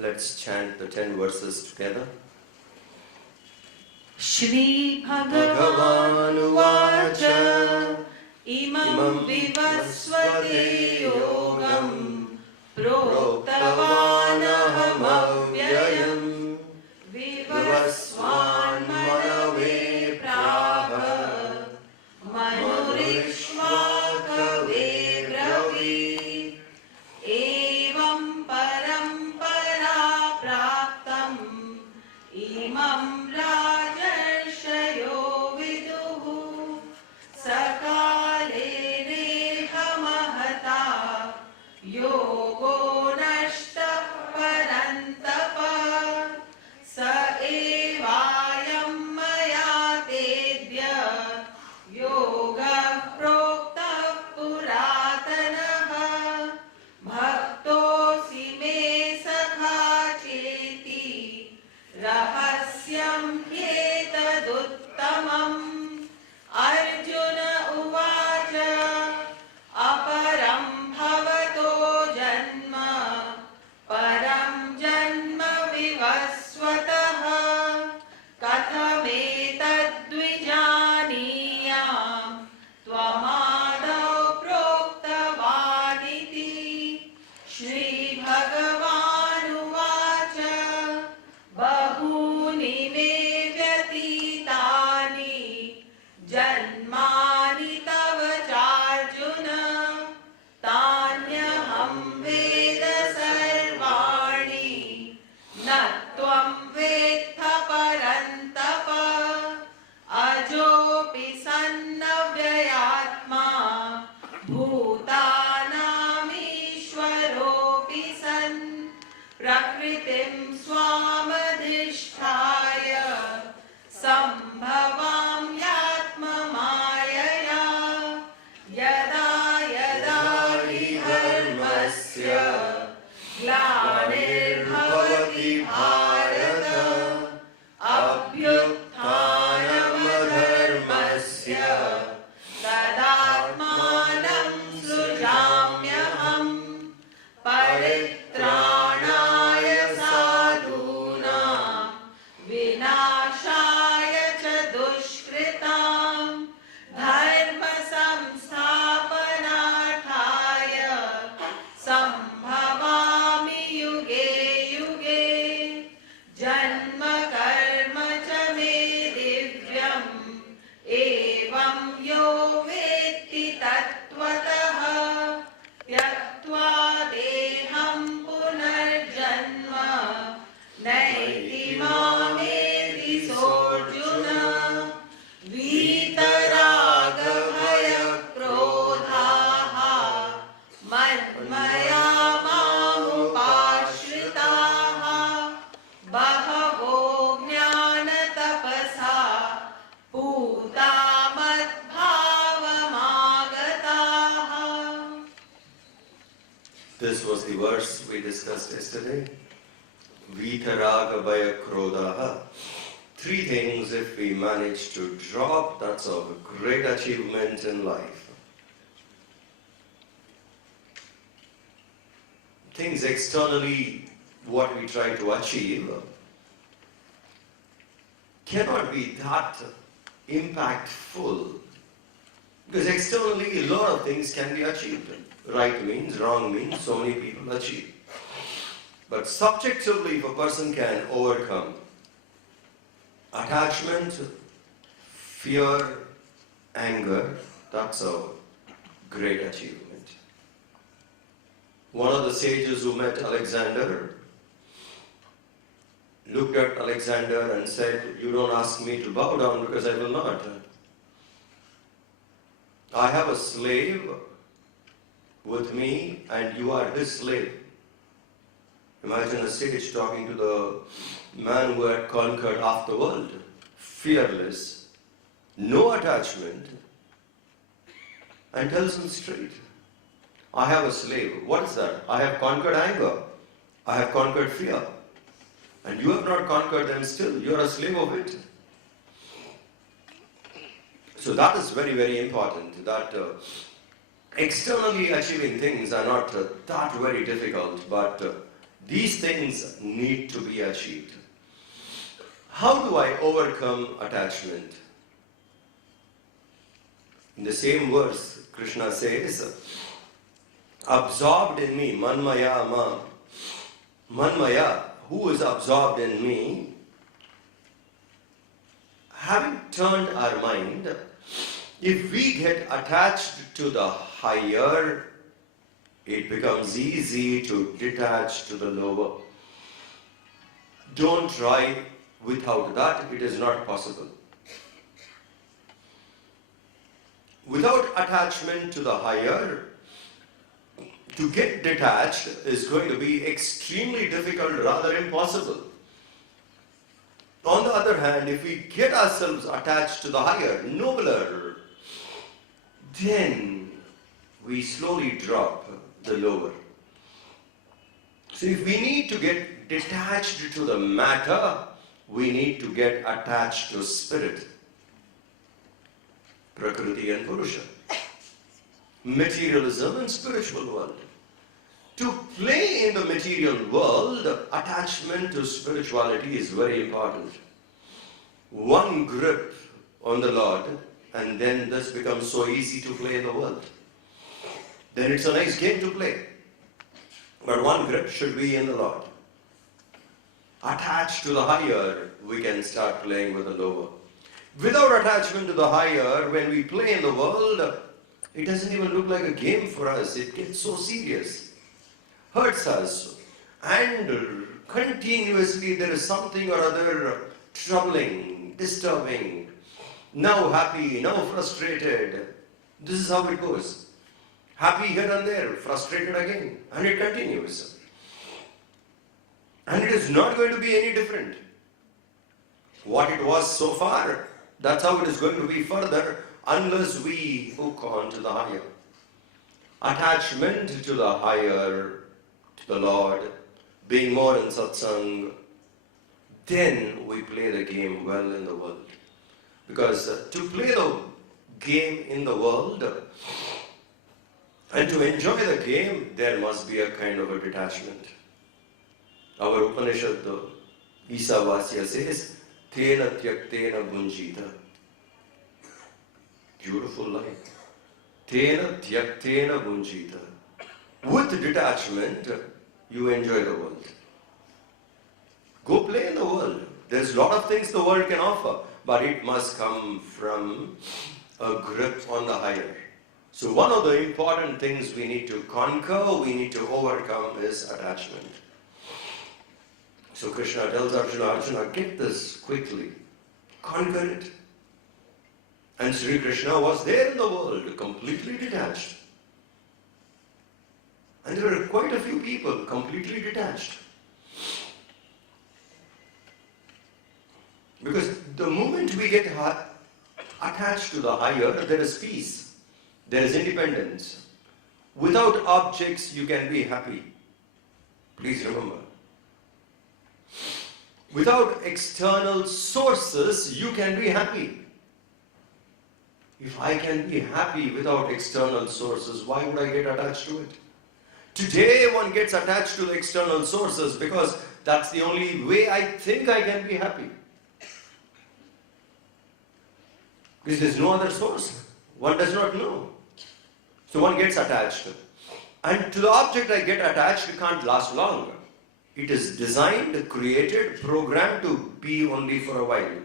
Let's chant the 10 verses together. Shri Bhagavan Imam Vivasvate Yogam Proktavanaham Avyayam Vivasvan Manave Praha Manurishvakave Bravi Evam Parampara Praptam Imam Rajarshayo Viduhu Sakale Nehamahata Yogo Nashta Parantapa Sa Evayam Maya Tedya Yoga Prokta Puratanaha Bhaktosi Me Sakha Cheti Rahasyam Hyetaduttamam Arjuna Uvacha Aparam Bhavato Janma Param Janma Vivasvataha Kathametadvijaniyam Tvamadau Proktavaniti Shri Bhagavan Uvacha Bahuni me vyatitani janmani tava charjuna tanyaham veda sarvani natvam vetha parantapa ajopi sannavyayatma bhutanam ishwaropi san prakritim swamadhisthaya sambhavam yatma mayaya yada yada hi dharmasya glanirбhavati bharata abhyuthanam dharmasya tadatmanam srujamyaham paritranaya sadhunam vinashaya cha dushkritam dharma samsthapanarthaya sambhavami yuge yuge janma karma cha me divyam evam yo vetti tattvataha tyaktva deham punarjanma naiti mameti sorjuna vitaraga bhaya krodhaha manmaya mamupashritaha bahavo jnana tapasa puta madbhavamagataha. This was the verse we discussed yesterday. Vitaraga Bhaya Krodaha. 3 things if we manage to drop, that's a great achievement in life. Things externally, what we try to achieve, cannot be that impactful. Because externally, a lot of things can be achieved. Right means, wrong means, so many people achieve. But subjectively, if a person can overcome attachment, fear, anger, that's a great achievement. One of the sages who met Alexander looked at Alexander and said, "You don't ask me to bow down because I will not. I have a slave with me and you are his slave." Imagine a sage talking to the man who had conquered half the world, fearless, no attachment, and tells him straight, "I have a slave." What is that? I have conquered anger. I have conquered fear. And you have not conquered them still. You are a slave of it. So that is very, very important, that externally achieving things are not that very difficult, but These things need to be achieved. How do I overcome attachment? In the same verse, Krishna says, absorbed in me, manmaya ma. Manmaya, who is absorbed in me, having turned our mind, if we get attached to the higher, it becomes easy to detach to the lower. Don't try without that, it is not possible. Without attachment to the higher, to get detached is going to be extremely difficult, rather impossible. On the other hand, if we get ourselves attached to the higher, nobler, then we slowly drop the lower. So if we need to get detached to the matter, we need to get attached to spirit, Prakriti and Purusha, materialism and spiritual world. To play in the material world, attachment to spirituality is very important. One grip on the Lord, and then this becomes so easy to play in the world. Then it's a nice game to play. But one grip should be in the Lord. Attached to the higher, we can start playing with the lower. Without attachment to the higher, when we play in the world, it doesn't even look like a game for us. It gets so serious, hurts us, and continuously there is something or other troubling, disturbing, now happy, now frustrated. This is how it goes. Happy here and there, frustrated again, and it continues. And it is not going to be any different. What it was so far, that's how it is going to be further, unless we hook on to the higher. Attachment to the higher, to the Lord, being more in satsang, then we play the game well in the world. Because to play the game in the world and to enjoy the game, there must be a kind of a detachment. Our Upanishad, Isavasya says, Tena tyaktena bhunjita. Beautiful line. Tena tyaktena bhunjita. With detachment, you enjoy the world. Go play in the world. There's a lot of things the world can offer, but it must come from a grip on the higher. So one of the important things we need to conquer, we need to overcome is attachment. So Krishna tells Arjuna, Arjuna, get this quickly. Conquer it. And Sri Krishna was there in the world, completely detached. And there were quite a few people completely detached. Because the moment we get attached to the higher, there is peace. There is independence. Without objects, you can be happy. Please remember. Without external sources, you can be happy. If I can be happy without external sources, why would I get attached to it? Today, one gets attached to the external sources because that's the only way I think I can be happy. Because there's no other source. One does not know. So one gets attached. And to the object I get attached, it can't last long. It is designed, created, programmed to be only for a while.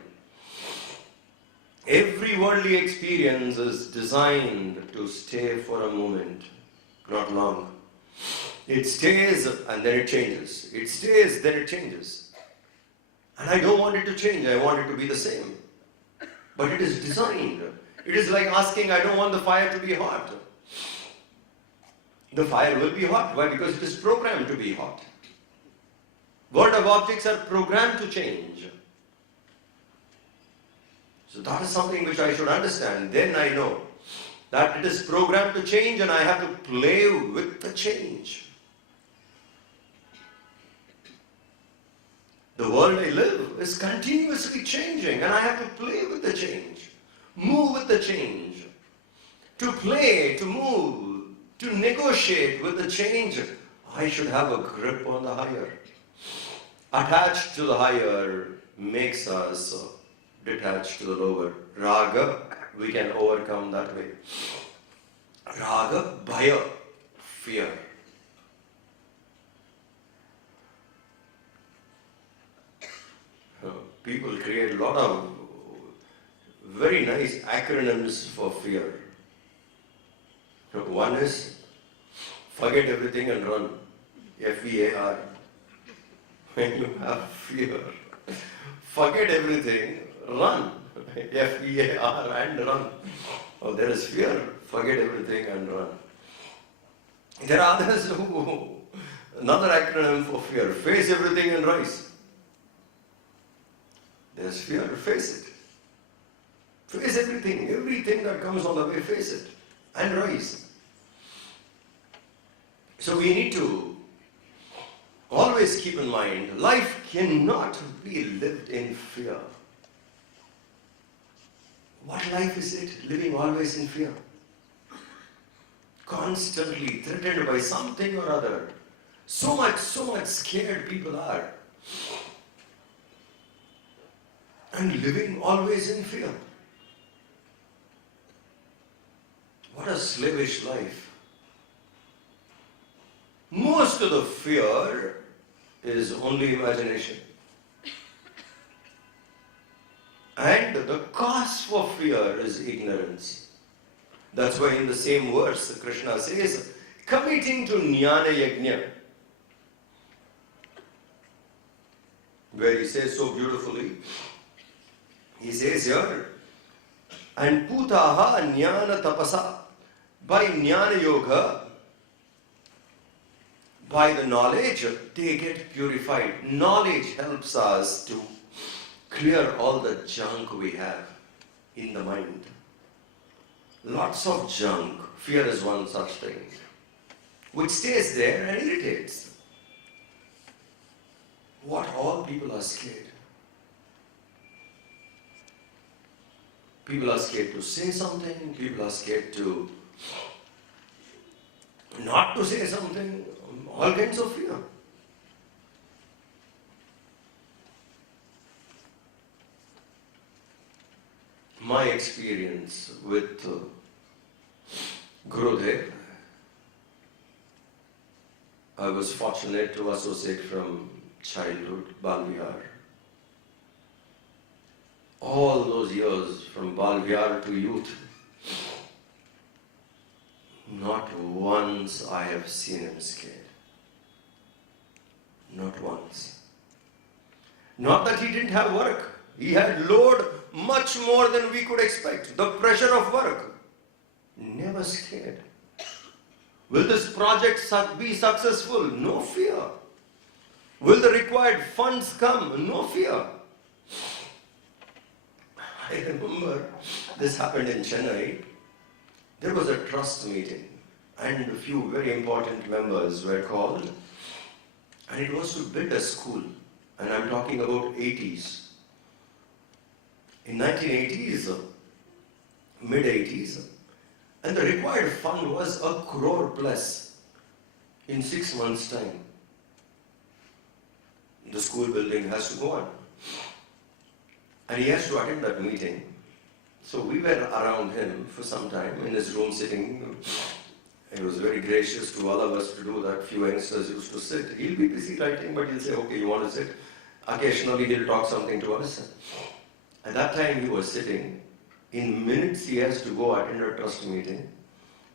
Every worldly experience is designed to stay for a moment, not long. It stays and then it changes. It stays, then it changes. And I don't want it to change, I want it to be the same. But it is designed. It is like asking, I don't want the fire to be hot. The fire will be hot. Why? Because it is programmed to be hot. World of objects are programmed to change. So that is something which I should understand. Then I know that it is programmed to change and I have to play with the change. The world I live is continuously changing and I have to play with the change. Move with the change. To play, to move, to negotiate with the change. I should have a grip on the higher. Attached to the higher makes us detached to the lower. Raga, we can overcome that way. Raga, bhaya, fear. People create a lot of very nice acronyms for fear. One is forget everything and run. F-E-A-R. When you have fear, forget everything, run. F-E-A-R and run. Oh, there is fear, forget everything and run. There are others who, another acronym for fear, face everything and rise. There's fear, face it. Face everything that comes on the way, face it and rise. So we need to always keep in mind, life cannot be lived in fear. What life is it? Living always in fear. Constantly threatened by something or other. So much scared people are. And living always in fear. What a slavish life. Most of the fear is only imagination. And the cause for fear is ignorance. That's why in the same verse, Krishna says, committing to jnana yajna, where he says so beautifully, he says here, and putaha jnana tapasa, by jnana yoga, by the knowledge, they get purified. Knowledge helps us to clear all the junk we have in the mind. Lots of junk. Fear is one such thing, which stays there and irritates. What all people are scared. People are scared to say something. People are scared to not to say something. All kinds of fear. My experience with Gurudev, I was fortunate to associate from childhood, Bal Vihar. All those years from Bal Vihar to youth, not once I have seen him scared. Not once. Not that he didn't have work. He had load much more than we could expect. The pressure of work. Never scared. Will this project be successful? No fear. Will the required funds come? No fear. I remember this happened in Chennai. There was a trust meeting and a few very important members were called, and it was to build a school, and I'm talking about 80s. In 1980s, mid-80s, and the required fund was 1 crore plus in 6 months' time. The school building has to go on. And he has to attend that meeting. So we were around him for some time in his room sitting. He was very gracious to all of us to do that. Few youngsters used to sit. He'll be busy writing, but he'll say, okay, you want to sit? Occasionally he'll talk something to us. At that time he was sitting. In minutes he has to go attend a trust meeting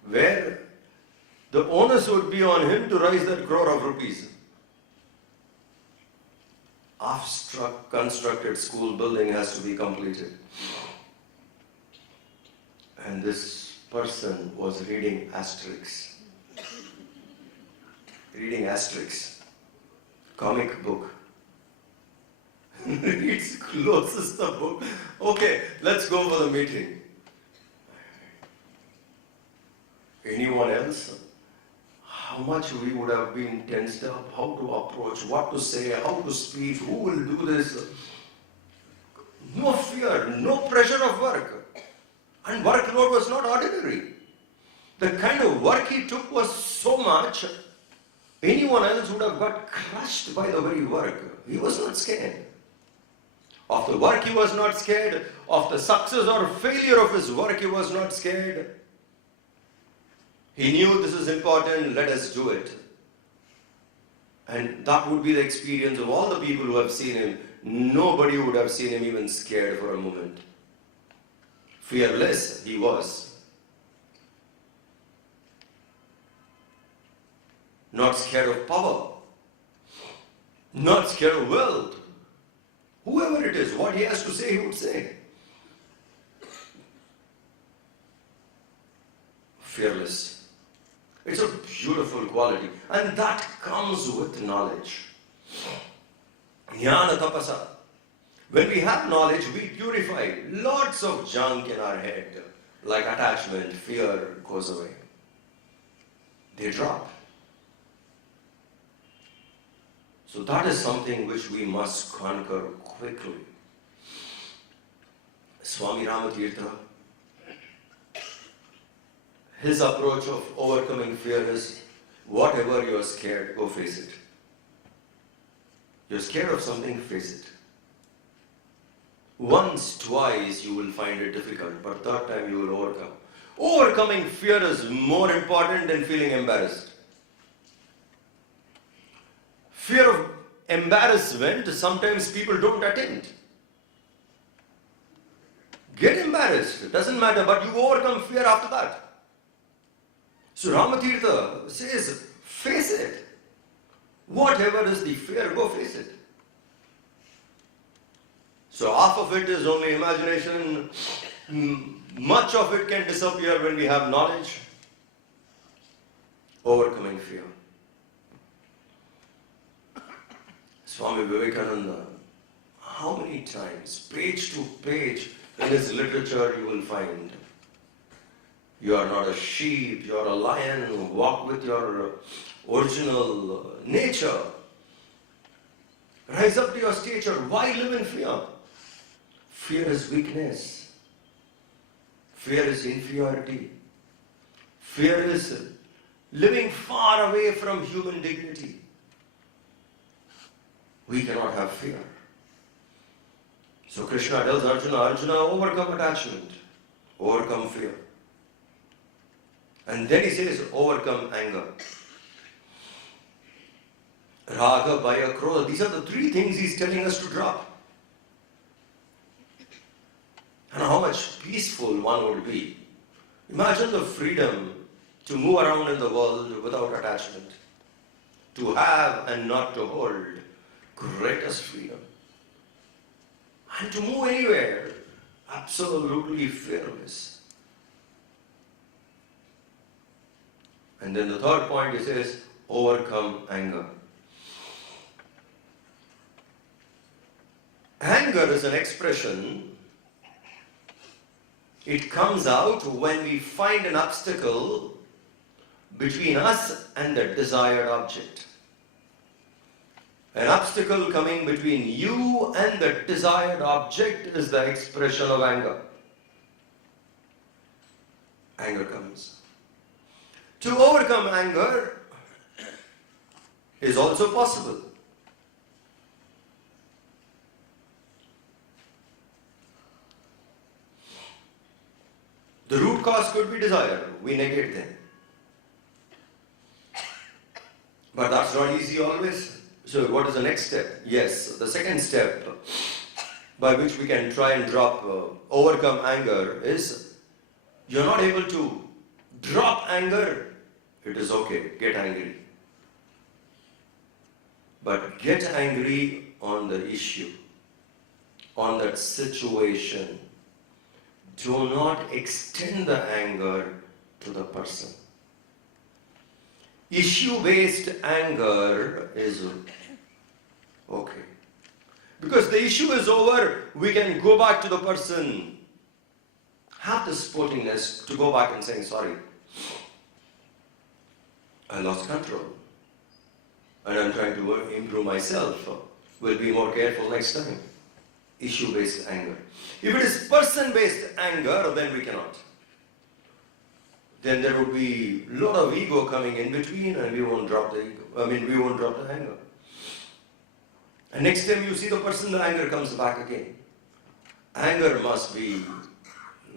where the onus would be on him to raise that crore of rupees. Half-struck, constructed school building has to be completed. And this person was reading Asterix. Reading Asterix. Comic book. Reads, closes the book. Okay, let's go for the meeting. Anyone else? How much we would have been tensed up, how to approach, what to say, how to speak, who will do this. No fear, no pressure of work. And workload was not ordinary. The kind of work he took was so much Anyone else would have got crushed by the very work. He was not scared. Of the work he was not scared. Of the success or failure of his work he was not scared. He knew this is important, let us do it. And that would be the experience of all the people who have seen him. Nobody would have seen him even scared for a moment. Fearless he was. Not scared of power. Not scared of wealth. Whoever it is, what he has to say, he would say. Fearless. It's a beautiful quality. And that comes with knowledge. Jnana tapasa. When we have knowledge, we purify lots of junk in our head. Like attachment, fear goes away. They drop. So that is something which we must conquer quickly. Swami Ramatirtha, his approach of overcoming fear is, whatever you are scared, go face it. You're scared of something, face it. Once, twice you will find it difficult, but third time you will overcome. Overcoming fear is more important than feeling embarrassed. Fear of embarrassment, sometimes people don't attempt. Get embarrassed, it doesn't matter, but you overcome fear after that. So Ramatirtha says, face it. Whatever is the fear, go face it. So half of it is only imagination. Much of it can disappear when we have knowledge. Overcoming fear. Swami Vivekananda, how many times, page to page in his literature you will find, you are not a sheep, you are a lion, walk with your original nature. Rise up to your stature. Why live in fear? Fear is weakness. Fear is inferiority. Fear is living far away from human dignity. We cannot have fear. So Krishna tells Arjuna, overcome attachment, overcome fear. And then he says, overcome anger. Raga, Bhaya, Krodha. These are the three things he's telling us to drop. And how much peaceful one would be. Imagine the freedom to move around in the world without attachment. To have and not to hold. Greatest freedom. And to move anywhere. Absolutely fearless. And then the third point he says, overcome anger. Anger is an expression. It comes out when we find an obstacle between us and the desired object. An obstacle coming between you and the desired object is the expression of anger. Anger comes. To overcome anger is also possible. The root cause could be desire. We negate them. But that's not easy always. So what is the next step? Yes, the second step by which we can try and overcome anger is, you're not able to drop anger. It is okay, get angry. But get angry on the issue, on that situation. Do not extend the anger to the person. Issue-based anger is okay. Because the issue is over, we can go back to the person. Have the sportingness to go back and say, sorry, I lost control. And I'm trying to improve myself. We'll be more careful next time. Issue-based anger. If it is person-based anger, then we cannot. then there would be a lot of ego coming in between and we won't drop the ego. We won't drop the anger. And next time you see the person, the anger comes back again. Anger must be,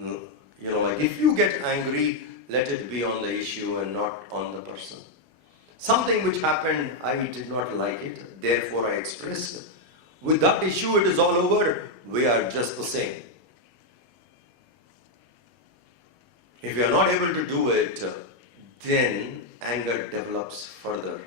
like if you get angry, let it be on the issue and not on the person. Something which happened, I did not like it, therefore I expressed. With that issue, it is all over. We are just the same. If you are not able to do it, then anger develops further.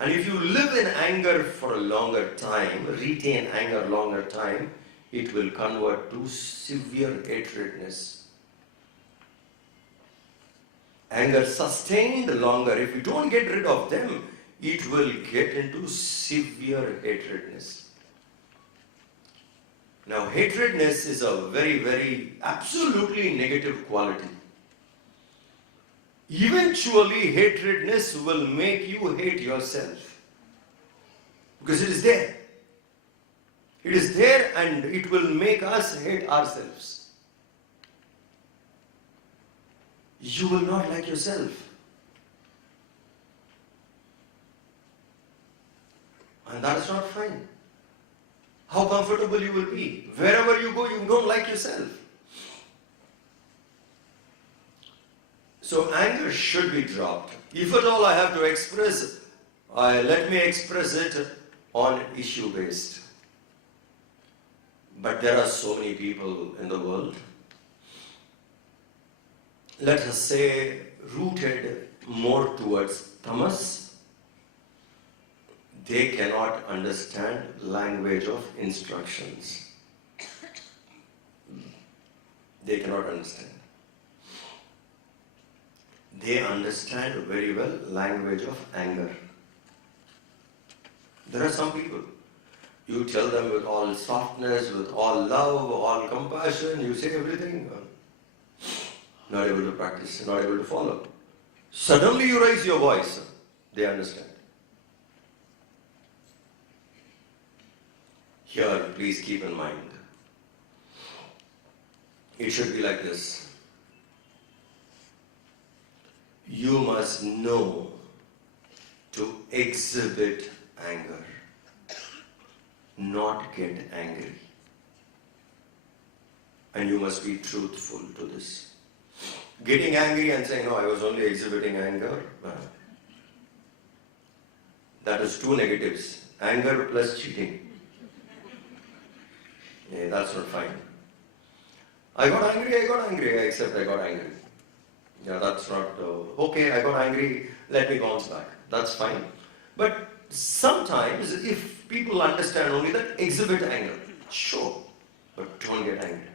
And if you live in anger for a longer time, retain anger longer time, it will convert to severe hatredness. Anger sustained longer, if you don't get rid of them, it will get into severe hatredness. Now, hatredness is a very, very absolutely negative quality. Eventually, hatredness will make you hate yourself. Because it is there. It is there and it will make us hate ourselves. You will not like yourself. And that is not fine. How comfortable you will be. Wherever you go, you don't like yourself. So anger should be dropped. If at all I have to express, let me express it on issue based. But there are so many people in the world, let us say, rooted more towards tamas. They cannot understand language of instructions. They cannot understand. They understand very well language of anger. There are some people, you tell them with all softness, with all love, all compassion, you say everything, not able to practice, not able to follow. Suddenly you raise your voice, they understand. Here, please keep in mind, it should be like this. You must know to exhibit anger, not get angry. And you must be truthful to this. Getting angry and saying, no, I was only exhibiting anger, that is two negatives. Anger plus cheating. Yeah, that's not fine. I got angry, I accept I got angry. Yeah, that's not, okay, I got angry, let me bounce back. That's fine. But sometimes, if people understand only that, exhibit anger. Sure, but don't get angry.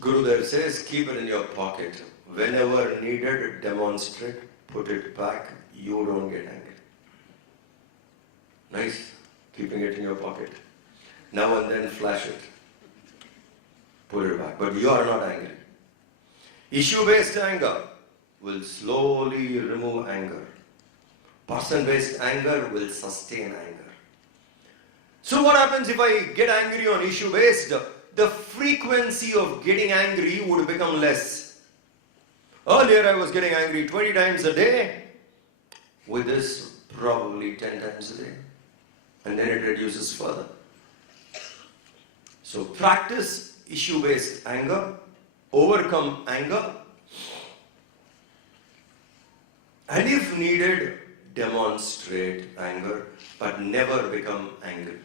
Gurudev says, keep it in your pocket. Whenever needed, demonstrate, put it back, you don't get angry. Nice, keeping it in your pocket. Now and then flash it. Put it back. But you are not angry. Issue-based anger will slowly remove anger. Person-based anger will sustain anger. So what happens if I get angry on issue-based? The frequency of getting angry would become less. Earlier I was getting angry 20 times a day. With this, probably 10 times a day. And then it reduces further. So practice issue-based anger, overcome anger, and if needed, demonstrate anger, but never become angry.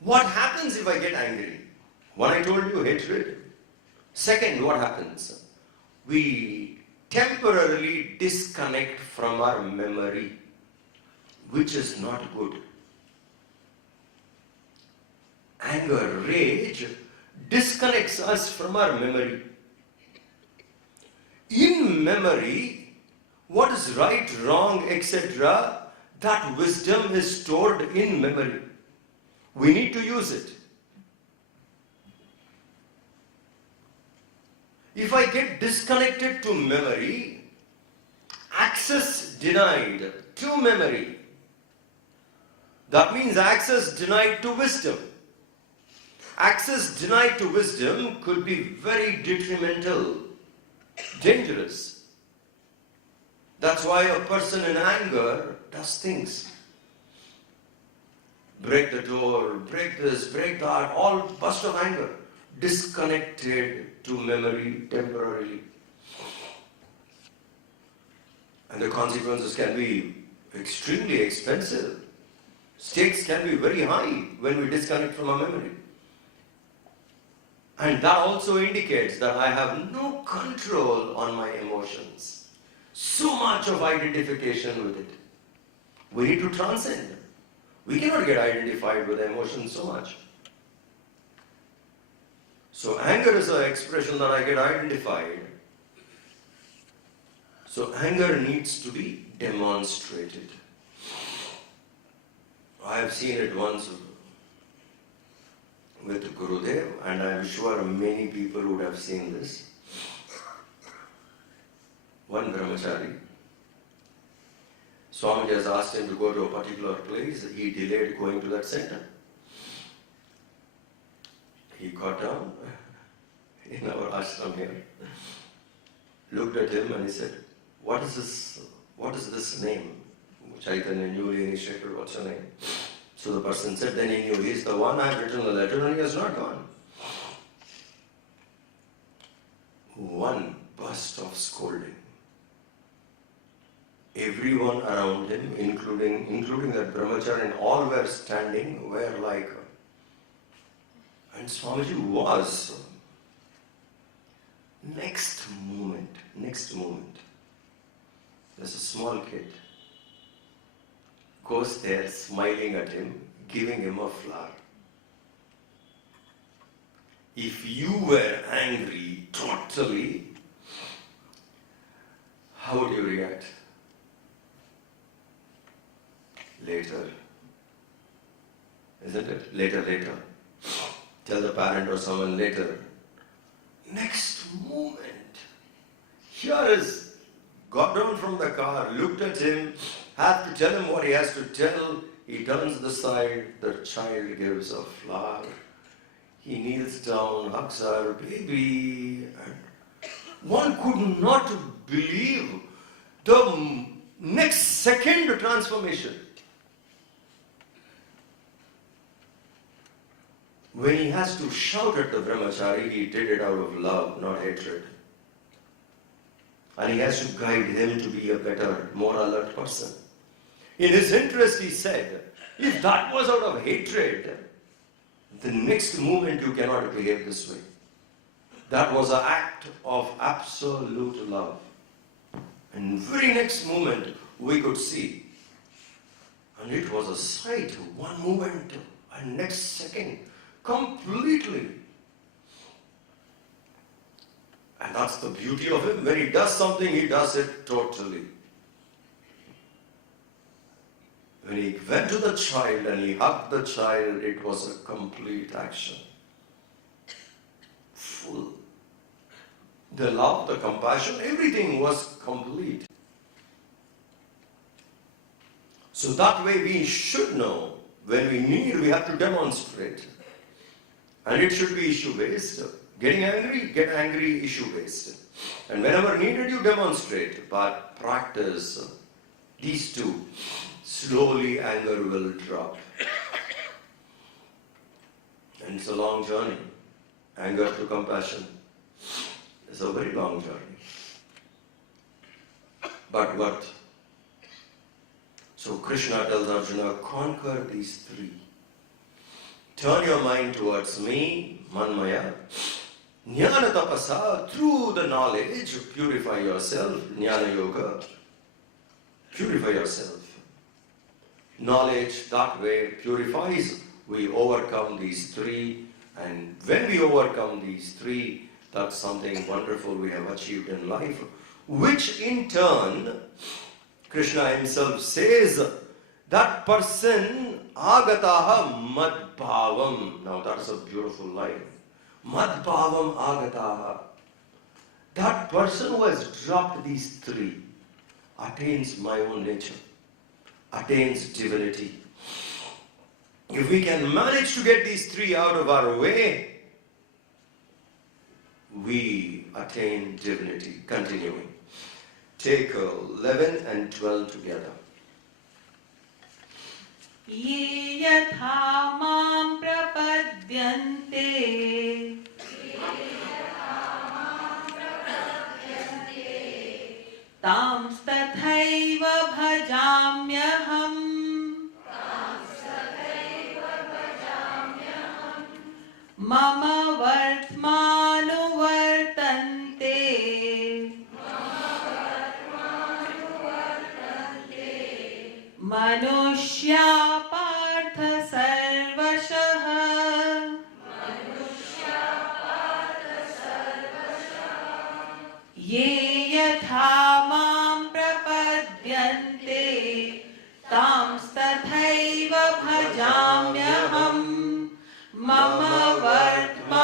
What happens if I get angry? One, I told you, hatred. Second, what happens? We temporarily disconnect from our memory, which is not good. Anger, rage disconnects us from our memory. In memory, what is right, wrong, etc., that wisdom is stored in memory. We need to use it. If I get disconnected to memory, access denied to memory, that means access denied to wisdom. Access denied to wisdom could be very detrimental, dangerous. That's why a person in anger does things. Break the door, break this, break that, all burst of anger. Disconnected to memory temporarily. And the consequences can be extremely expensive. Stakes can be very high when we disconnect from our memory. And that also indicates that I have no control on my emotions. So much of identification with it. We need to transcend. We cannot get identified with emotions so much. So anger is an expression that I get identified. So anger needs to be demonstrated. I have seen it once with Gurudev, and I am sure many people would have seen this. One brahmachari, Swamiji has asked him to go to a particular place. He delayed going to that center. He got down in our ashram here, looked at him and he said, what is this name? Chaitanya, newly initiated, what's your name? So the person said, then he knew, he's the one I have written the letter and he has not gone. One burst of scolding. Everyone around him, including that brahmachari, and all were standing, were like, and Swamiji was. Next moment, there's a small kid, goes there smiling at him, giving him a flower. If you were angry totally, how would you react? Later, isn't it? Later. Tell the parent or someone later. Next moment, here is, got down from the car, looked at him, had to tell him what he has to tell. He turns the side, the child gives a flower. He kneels down, hugs her, baby. And one could not believe the next second transformation. When he has to shout at the brahmachari, he did it out of love, not hatred. And he has to guide him to be a better, more alert person. In his interest, he said, if that was out of hatred, the next moment you cannot behave this way. That was an act of absolute love. And very next moment, we could see. And it was a sight, one moment, and next second, completely. And that's the beauty of him. When he does something, he does it totally. When he went to the child and he hugged the child, it was a complete action. Full. The love, the compassion, everything was complete. So that way we should know, when we need, we have to demonstrate. And it should be issue-based. Getting angry, get angry, issue-based. And whenever needed, you demonstrate. But practice these two. Slowly anger will drop. And it's a long journey. Anger to compassion. It's a very long journey. But worth. So Krishna tells Arjuna, conquer these three. Turn your mind towards me, Manmaya. Jnana tapasa, through the knowledge, purify yourself. Jnana yoga, purify yourself. Knowledge that way purifies. We overcome these three. And when we overcome these three, that's something wonderful we have achieved in life. Which in turn, Krishna himself says, that person, agataha madbhavam. Now that's a beautiful line. Madbhavam agataha. That person who has dropped these three attains my own nature, attains divinity. If we can manage to get these three out of our way, we attain divinity. Continuing. Take 11 and 12 together. ये यथा मां प्रपद्यन्ते तांस्तथैव भजाम्यहम् मम वर्त्मानुवर्तन्ते मनुष्या पार्थ सर्वशः ये यथा मां प्रपद्यन्ते तांस्तथैव भजाम्यहम् मम वर्त्मानुवर्तन्ते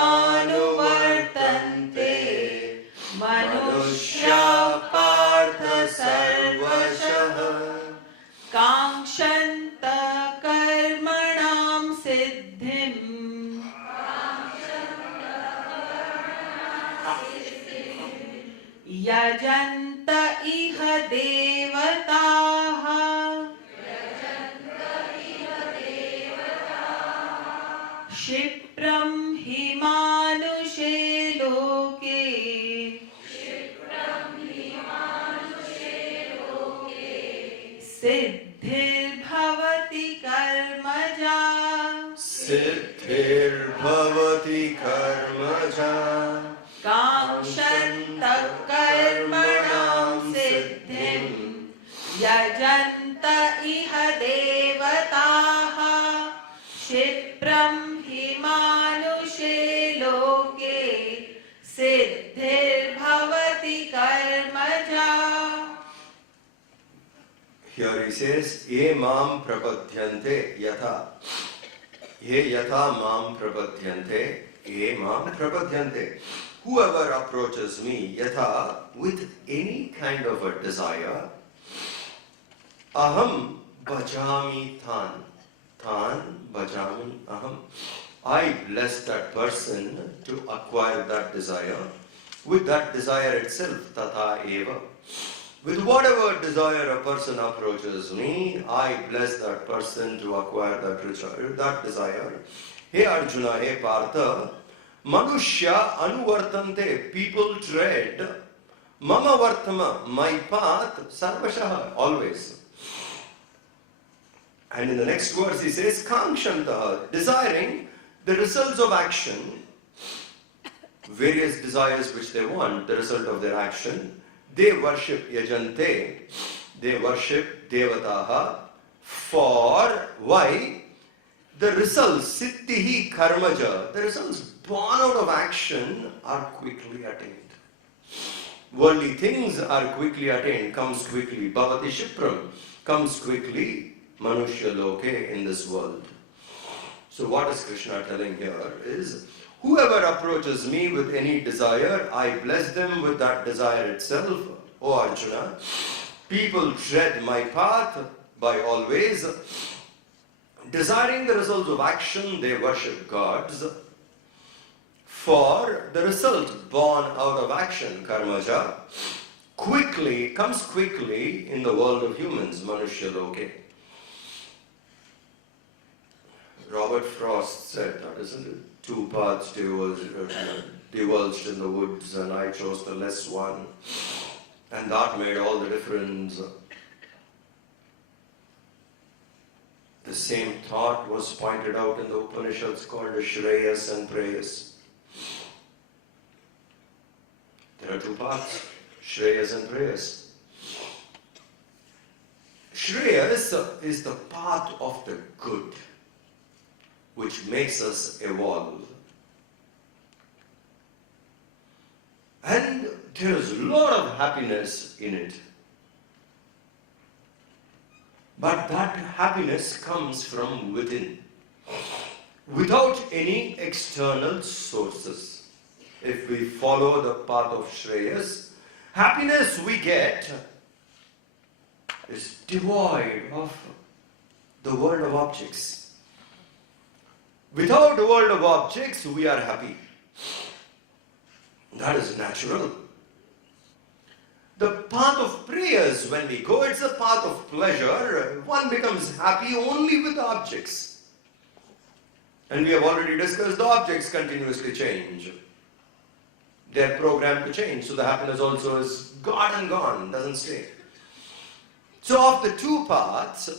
मनुष्या पार्थ सर्वशः काङ्क्षन्त कर्मणां सिद्धिम् यजन्त इह देवताः क्षिप्रं हि मानुषे लोके सिद्धिर्भवति कर्मजा सिद्धिर्भवति कर्मजा काङ्क्षन्त कर्मणां सिद्धिं यजन्त इह देवताः क्षिप्रं हि मानुषे लोके सिद्धिर्भवति कर्मजा. Here he says, ye mam prapadyante yatha. Ye yatha mam prapadyante, ye mam prapadyante. Whoever approaches me yatha with any kind of a desire, aham bhajami than. Than bhajami aham. I bless that person to acquire that desire. With that desire itself, tatha eva. With whatever desire a person approaches me, I bless that person to acquire that desire. Hey Arjuna, hey Partha, Manushya anuvartante, people tread, mama vartama, my path, sarvashaha, always. And in the next verse he says, Kangshantaha, desiring the results of action, various desires which they want, the result of their action. They worship yajante, they worship devataha, for why? The results, siddhihi karmaja, the results born out of action are quickly attained. Worldly things are quickly attained, comes quickly. Bhavati Shipram comes quickly, Manushya Loke in this world. So what is Krishna telling here is, whoever approaches me with any desire, I bless them with that desire itself. O Arjuna, people tread my path by always desiring the results of action, they worship gods. For the result born out of action, karmaja, comes quickly in the world of humans, Manushya Loke. Robert Frost said that, isn't it? Two paths divulged in the woods, and I chose the less one. And that made all the difference. The same thought was pointed out in the Upanishads called Shreyas and Preyas. There are two paths, Shreyas and Preyas. Shreyas is the path of the good, which makes us evolve. And there is a lot of happiness in it. But that happiness comes from within, without any external sources. If we follow the path of Shreyas, happiness we get is devoid of the world of objects. Without a world of objects, we are happy. That is natural. The path of prayers, when we go, it's a path of pleasure. One becomes happy only with objects. And we have already discussed the objects continuously change. They are programmed to change, so the happiness also is gone and gone, doesn't stay. So of the two paths,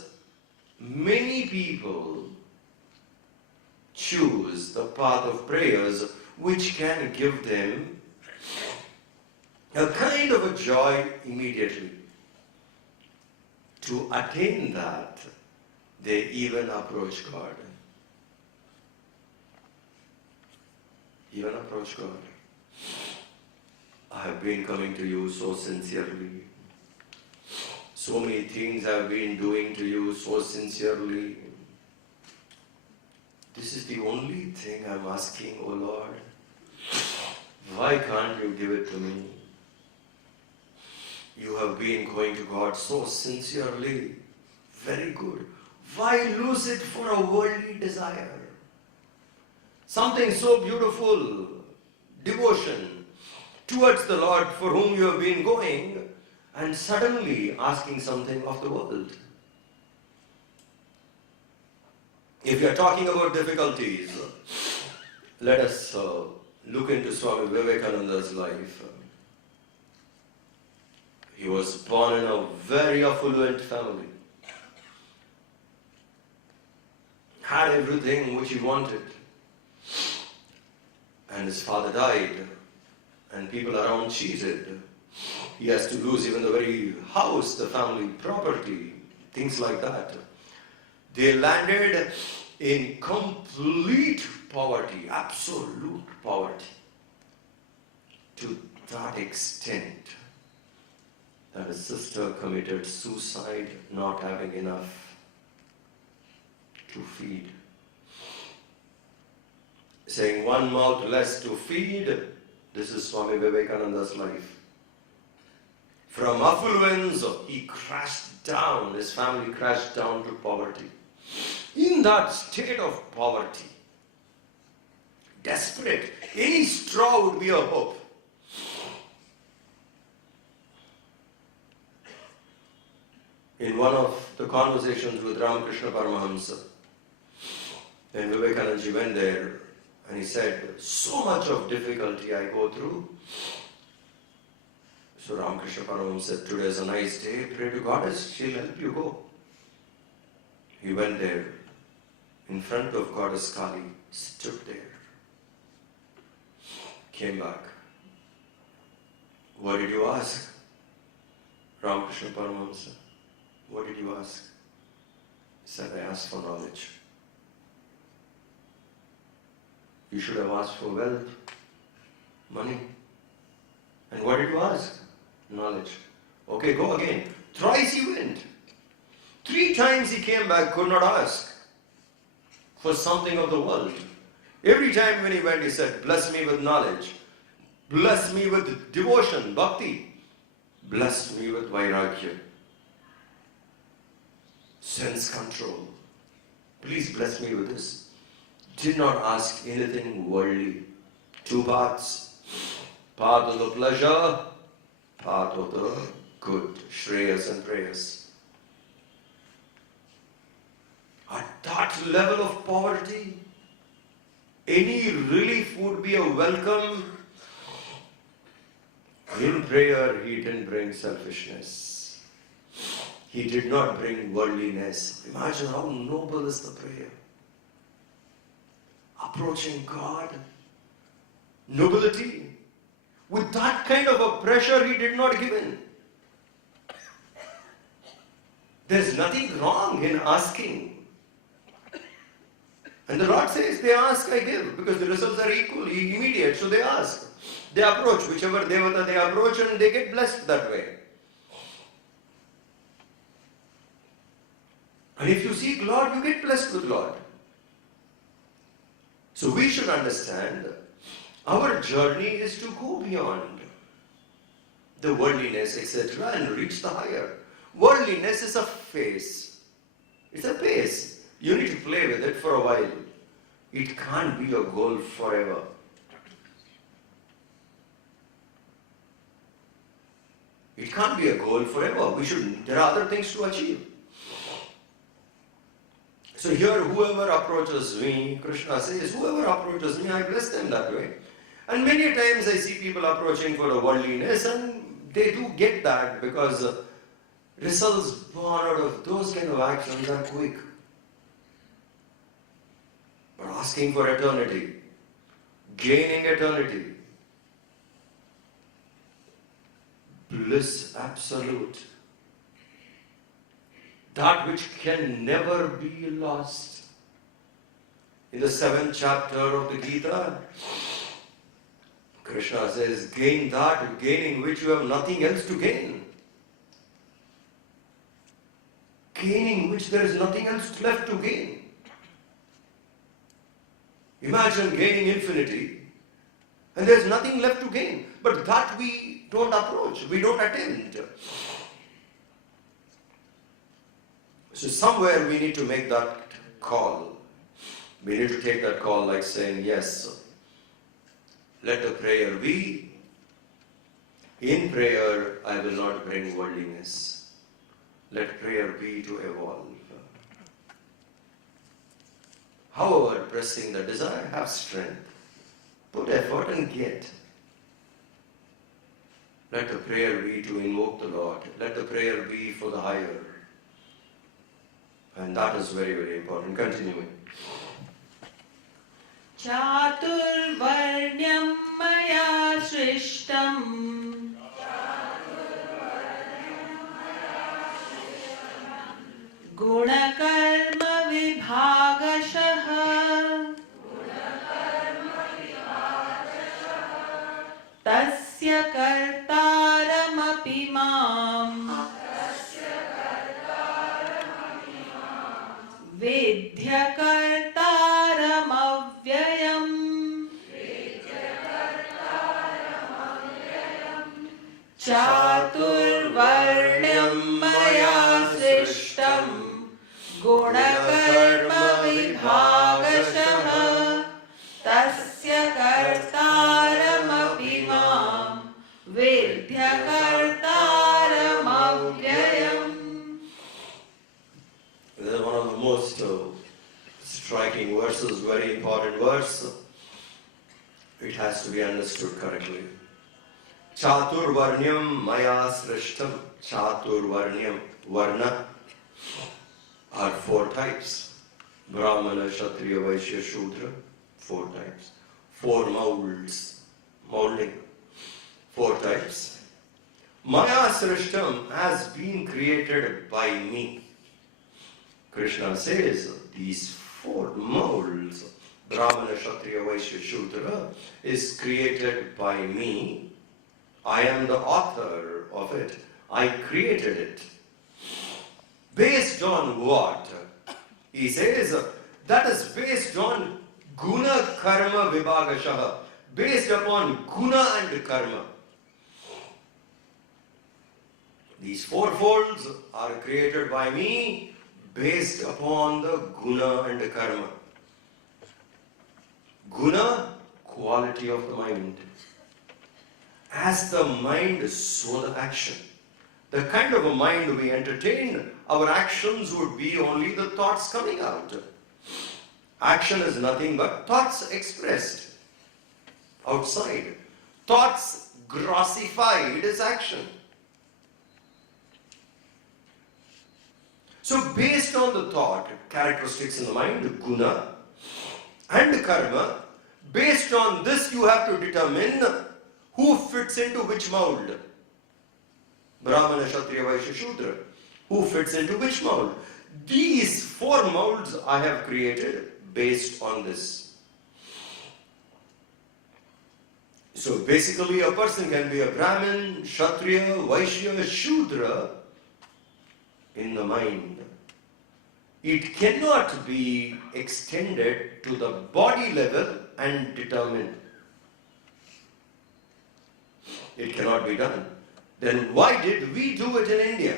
many people choose the path of prayers, which can give them a kind of a joy immediately. To attain that, they even approach God. Even approach God. I have been coming to you so sincerely. So many things I have been doing to you so sincerely. This is the only thing I'm asking, O Lord. Why can't you give it to me? You have been going to God so sincerely. Very good. Why lose it for a worldly desire? Something so beautiful, devotion towards the Lord for whom you have been going, and suddenly asking something of the world. If you are talking about difficulties, let us look into Swami Vivekananda's life. He was born in a very affluent family. Had everything which he wanted. And his father died. And people around cheated. He has to lose even the very house, the family property, things like that. They landed in complete poverty, absolute poverty. To that extent that his sister committed suicide, not having enough to feed. Saying one mouth less to feed, this is Swami Vivekananda's life. From affluence, he crashed down, his family crashed down to poverty. In that state of poverty, desperate, any straw would be a hope. In one of the conversations with Ramakrishna Paramahamsa, when Vivekananda went there, and he said, so much of difficulty I go through. So Ramakrishna Paramahamsa said, today is a nice day, pray to Goddess, she'll help you go. He went there, in front of Goddess Kali, stood there, came back. What did you ask? Ramakrishna Paramahamsa, what did you ask? He said, I asked for knowledge. You should have asked for wealth, money. And what did you ask? Knowledge. Okay, go again. Thrice he went. 3 times he came back, could not ask for something of the world. Every time when he went, he said, bless me with knowledge. Bless me with devotion, bhakti. Bless me with vairagya. Sense control. Please bless me with this. Did not ask anything worldly. 2 paths. Path of the pleasure, path of the good. Shreyas and prayers. At that level of poverty, any relief would be a welcome. In prayer, he didn't bring selfishness. He did not bring worldliness. Imagine how noble is the prayer. Approaching God, nobility. With that kind of a pressure, he did not give in. There's nothing wrong in asking. And the Lord says, they ask, I give, because the results are equally immediate, so they ask. They approach, whichever devata they approach, and they get blessed that way. And if you seek Lord, you get blessed with Lord. So we should understand our journey is to go beyond the worldliness, etc., and reach the higher. Worldliness is a phase. It's a pace. You need to play with it for a while. It can't be a goal forever. It can't be a goal forever. There are other things to achieve. So here, whoever approaches me, Krishna says, whoever approaches me, I bless them that way. And many times I see people approaching for a worldliness, and they do get that because results born out of those kind of actions are quick. But asking for eternity, gaining eternity, bliss absolute, that which can never be lost. In the 7th chapter of the Gita, Krishna says, gain that, gaining which you have nothing else to gain. Gaining which there is nothing else left to gain. Imagine gaining infinity and there is nothing left to gain. But that we don't approach, we don't attempt. So somewhere we need to make that call. We need to take that call like saying, yes, let the prayer be. In prayer, I will not bring worldliness. Let prayer be to evolve. However pressing the desire, have strength. Put effort and get. Let the prayer be to invoke the Lord. Let the prayer be for the higher. And that is very, very important. Continuing. Chaturvarnyam maya shrishtam Gunakarma vibhagashah Tasya kartaramapi mam Vidya kartaramavyayam Chaturvarnyam maya srishtam Gunakarma vibhagashah Tasya kartaramapi mam Vidya kartaramavyayam. This is one of the most striking verses, very important verse. It has to be understood correctly. Chaturvarnyam maya srishtam. Chaturvarnyam. Varna are 4 types. Brahmana, Kshatriya, Vaishya, Shudra. 4 types. 4 molds. Molding. 4 types. Maya srishtam has been created by me. Krishna says these 4 molds, Brahmana, Kshatriya, Vaishya, Shudra, is created by me. I am the author of it. I created it. Based on what? He says that is based on guna karma vibhagashaha. Based upon guna and karma. These 4 folds are created by me based upon the guna and the karma. Guna, quality of the mind. As the mind, so the action. The kind of a mind we entertain, our actions would be only the thoughts coming out. Action is nothing but thoughts expressed outside. Thoughts grossified is action. So based on the thought, characteristics in the mind, guna and karma, based on this you have to determine who fits into which mold. Brahmana, Kshatriya, Vaishya, Shudra. Who fits into which mold? These 4 molds I have created based on this. So basically a person can be a Brahmin, Kshatriya, Vaishya, Shudra in the mind. It cannot be extended to the body level and determined. It cannot be done. Then why did we do it in India?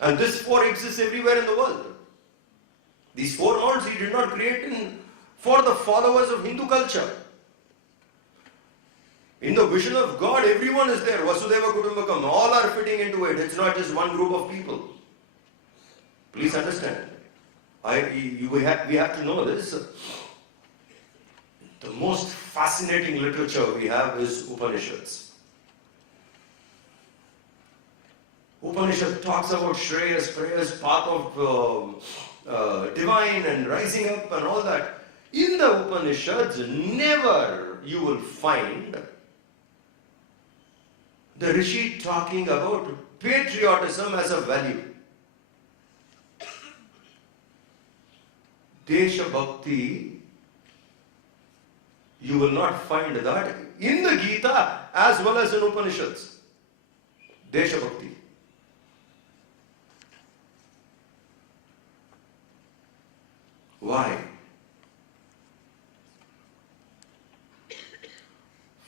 And this 4 exists everywhere in the world. These four molds he did not create for the followers of Hindu culture. In the vision of God, everyone is there. Vasudeva Kutumbakam. All are fitting into it. It's not just one group of people. Please understand. We have to know this. The most fascinating literature we have is Upanishads. Upanishad talks about Shreyas, prayers, path of divine and rising up and all that. In the Upanishads, never you will find the Rishi talking about patriotism as a value. Desha Bhakti, you will not find that in the Gita as well as in Upanishads. Desha Bhakti. Why?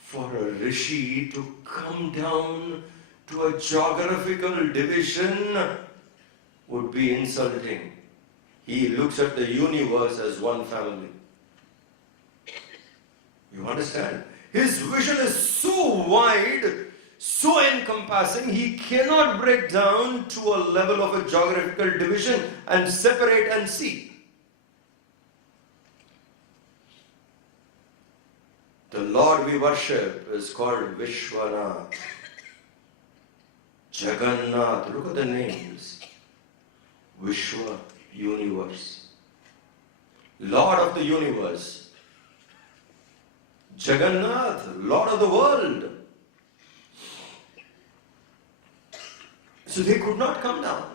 For a Rishi to come down to a geographical division would be insulting. He looks at the universe as one family. You understand? His vision is so wide, so encompassing, he cannot break down to a level of a geographical division and separate and see. The Lord we worship is called Vishwanath, Jagannath. Look at the names. Vishwa, universe. Lord of the universe. Jagannath, Lord of the world. So they could not come down.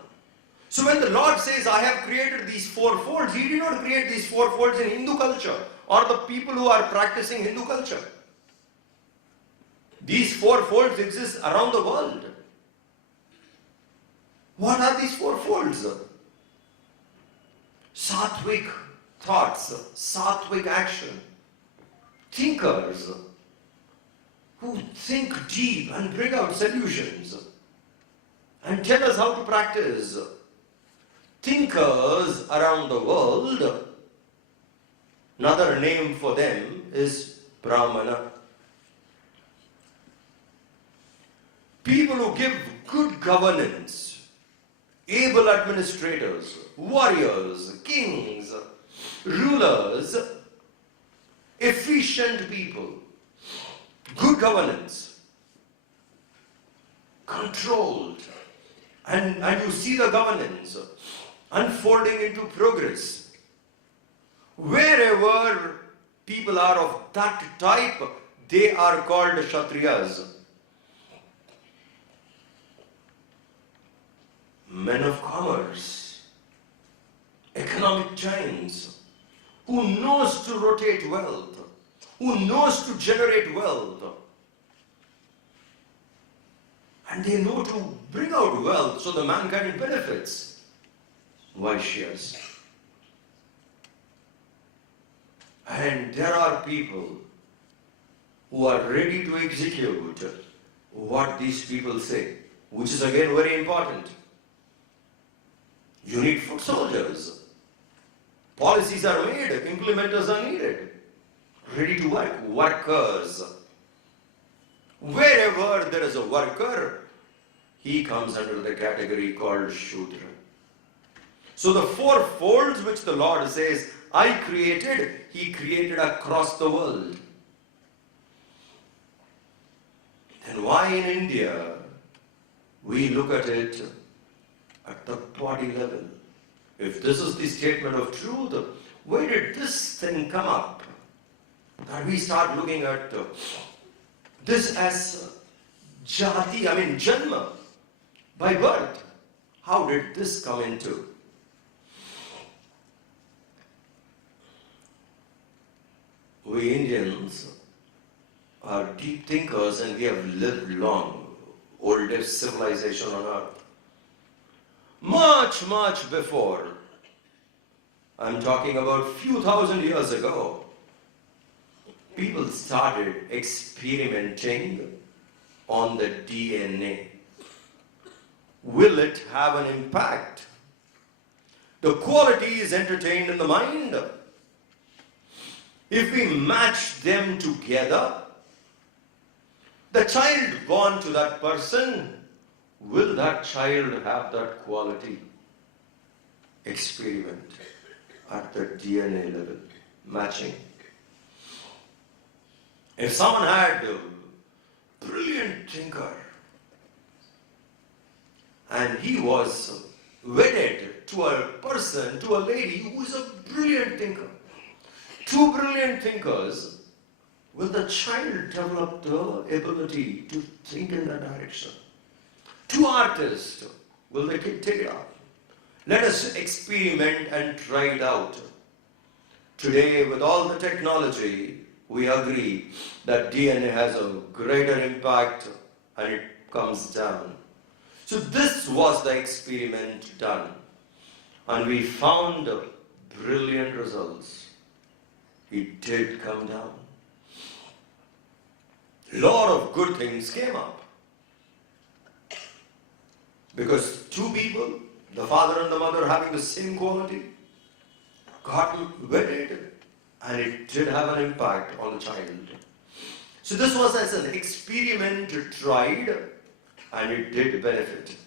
So when the Lord says, I have created these four folds, He did not create these four folds in Hindu culture or the people who are practicing Hindu culture. These four folds exist around the world. What are these four folds? Sattvic thoughts, sattvic action. Thinkers who think deep and bring out solutions and tell us how to practice. Thinkers around the world, another name for them is Brahmana. People who give good governance, able administrators, warriors, kings, rulers, efficient people, good governance, controlled, and you see the governance unfolding into progress. Wherever people are of that type, they are called Kshatriyas. Men of commerce, economic giants, who knows to rotate wealth, who knows to generate wealth. And they know to bring out wealth so the mankind benefits. Vaishyas. And there are people who are ready to execute what these people say, which is again very important. You need foot soldiers. Policies are made, implementers are needed. Ready to work, workers. Wherever there is a worker, he comes under the category called Shudra. So the four folds which the Lord says, I created, He created across the world. Then why in India we look at it at the body level? If this is the statement of truth, where did this thing come up? That we start looking at this as Janma, by birth. How did this come into? We Indians are deep thinkers and we have lived long, oldest civilization on earth. Much, much before, I'm talking about few thousand years ago, people started experimenting on the DNA. Will it have an impact? The quality is entertained in the mind. If we match them together, the child born to that person, will that child have that quality? Experiment at the DNA level, matching. If someone had a brilliant thinker and he was wedded to a person, to a lady who is a brilliant thinker, two brilliant thinkers, will the child develop the ability to think in that direction? Two artists, will the kid take it up? Let us experiment and try it out. Today, with all the technology, we agree that DNA has a greater impact and it comes down. So this was the experiment done. And we found brilliant results. It did come down. A lot of good things came up. Because two people, the father and the mother having the same quality, got wedded, and it did have an impact on the child. So this was as an experiment tried, and it did benefit.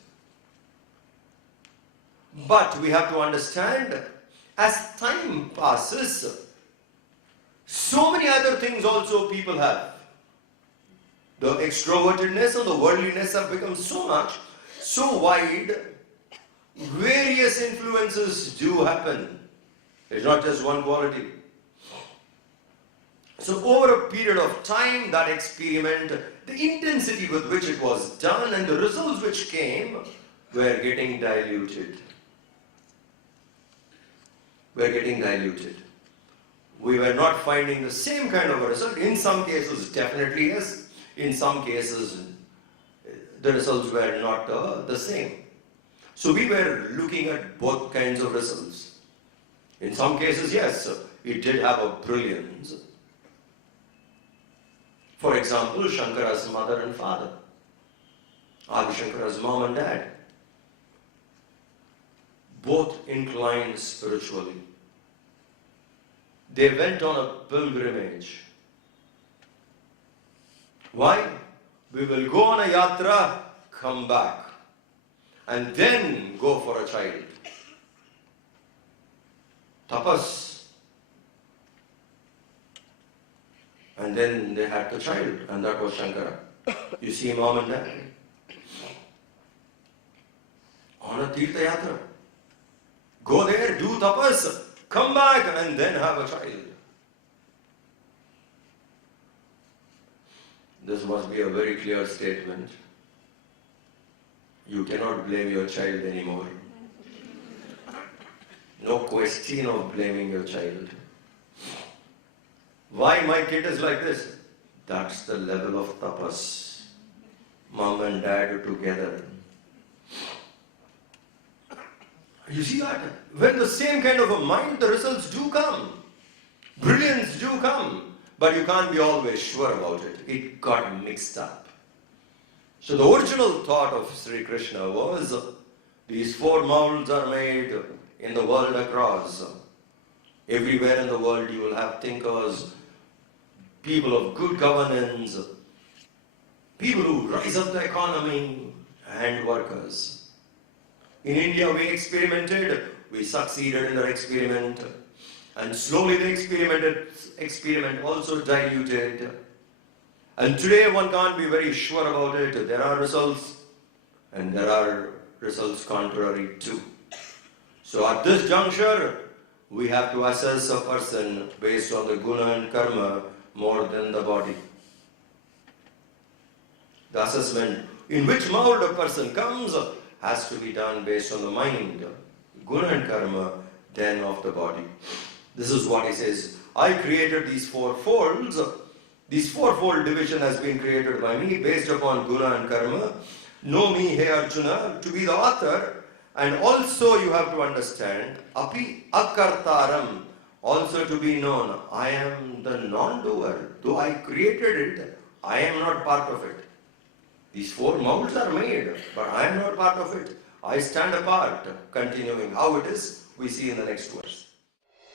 But we have to understand, as time passes, so many other things also people have. The extrovertedness and the worldliness have become so much, so wide, various influences do happen. It's not just one quality. So over a period of time, that experiment, the intensity with which it was done and the results which came were getting diluted. We were not finding the same kind of a result. In some cases, definitely yes. In some cases, the results were not the same. So we were looking at both kinds of results. In some cases, yes, it did have a brilliance. For example, Shankara's mother and father, Adi Shankara's mom and dad, both inclined spiritually. They went on a pilgrimage. Why? We will go on a yatra, come back, and then go for a child. Tapas. And then they had the child, and that was Shankara. You see mom and dad on a Tirtha Yatra. Go there, do tapas, come back, and then have a child. This must be a very clear statement. You cannot blame your child anymore. No question of blaming your child. Why my kid is like this? That's the level of tapas. Mom and dad together. You see that? When the same kind of a mind, the results do come. Brilliance do come. But you can't be always sure about it. It got mixed up. So the original thought of Sri Krishna was, these four molds are made in the world across. Everywhere in the world you will have thinkers, people of good governance, people who rise up the economy, and workers. In India we experimented, we succeeded in our experiment, and slowly the experiment also diluted. And today one can't be very sure about it. There are results, and there are results contrary too. So at this juncture, we have to assess a person based on the guna and karma more than the body. The assessment in which mold a person comes has to be done based on the mind, guna and karma, then of the body. This is what he says. I created these four folds. This fourfold division has been created by me based upon guna and karma. Know me, hey Arjuna, to be the author. And also you have to understand, api akartaram, also to be known, I am the non-doer. Though I created it, I am not part of it. These four molds are made, but I am not part of it. I stand apart. Continuing, how it is? we see in the next verse.